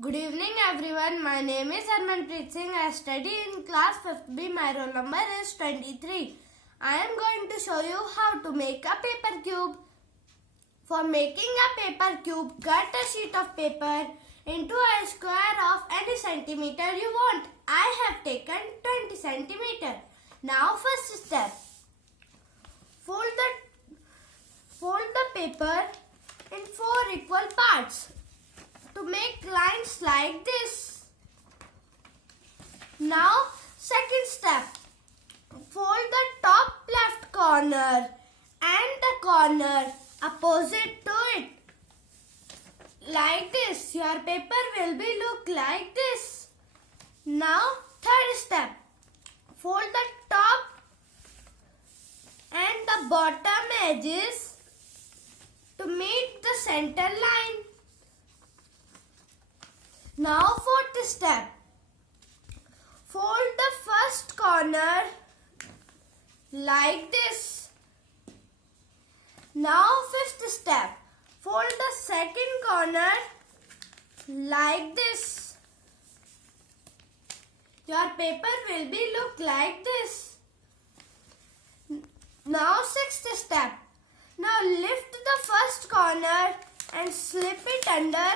Good evening everyone. My name is Harmanpreet Singh. I study in class 5th B. My roll number is 23. I am going to show you how to make a paper cube. For making a paper cube, cut a sheet of paper into a square of any centimeter you want. I have taken 20 centimeter. Now first step. Fold the paper in 4 equal parts to make lines like this. Now second step. Fold the top left corner and the corner opposite to it. Like this. Your paper will be look like this. Now third step. Fold the top and the bottom edges to meet the center line. Now fourth step. Fold the first corner like this. Now fifth step. Fold the second corner like this. Your paper will be look like this. Now sixth step. Now lift the first corner and slip it under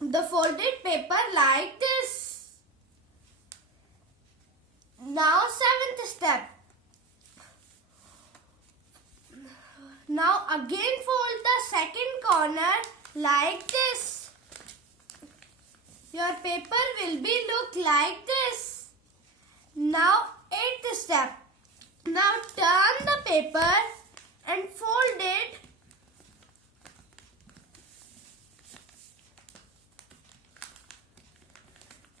the folded paper like this. Now seventh step. Now again fold the second corner like this. Your paper will be look like this. Now eighth step. Now turn the paper and fold it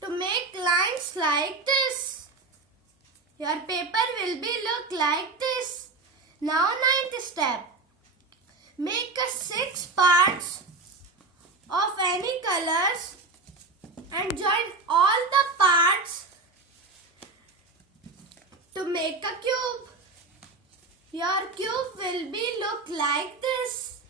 to make lines like this. Your paper will be look like this. Now ninth step. Make a 6 parts of any colors and join all the parts to make a cube. Your cube will be look like this.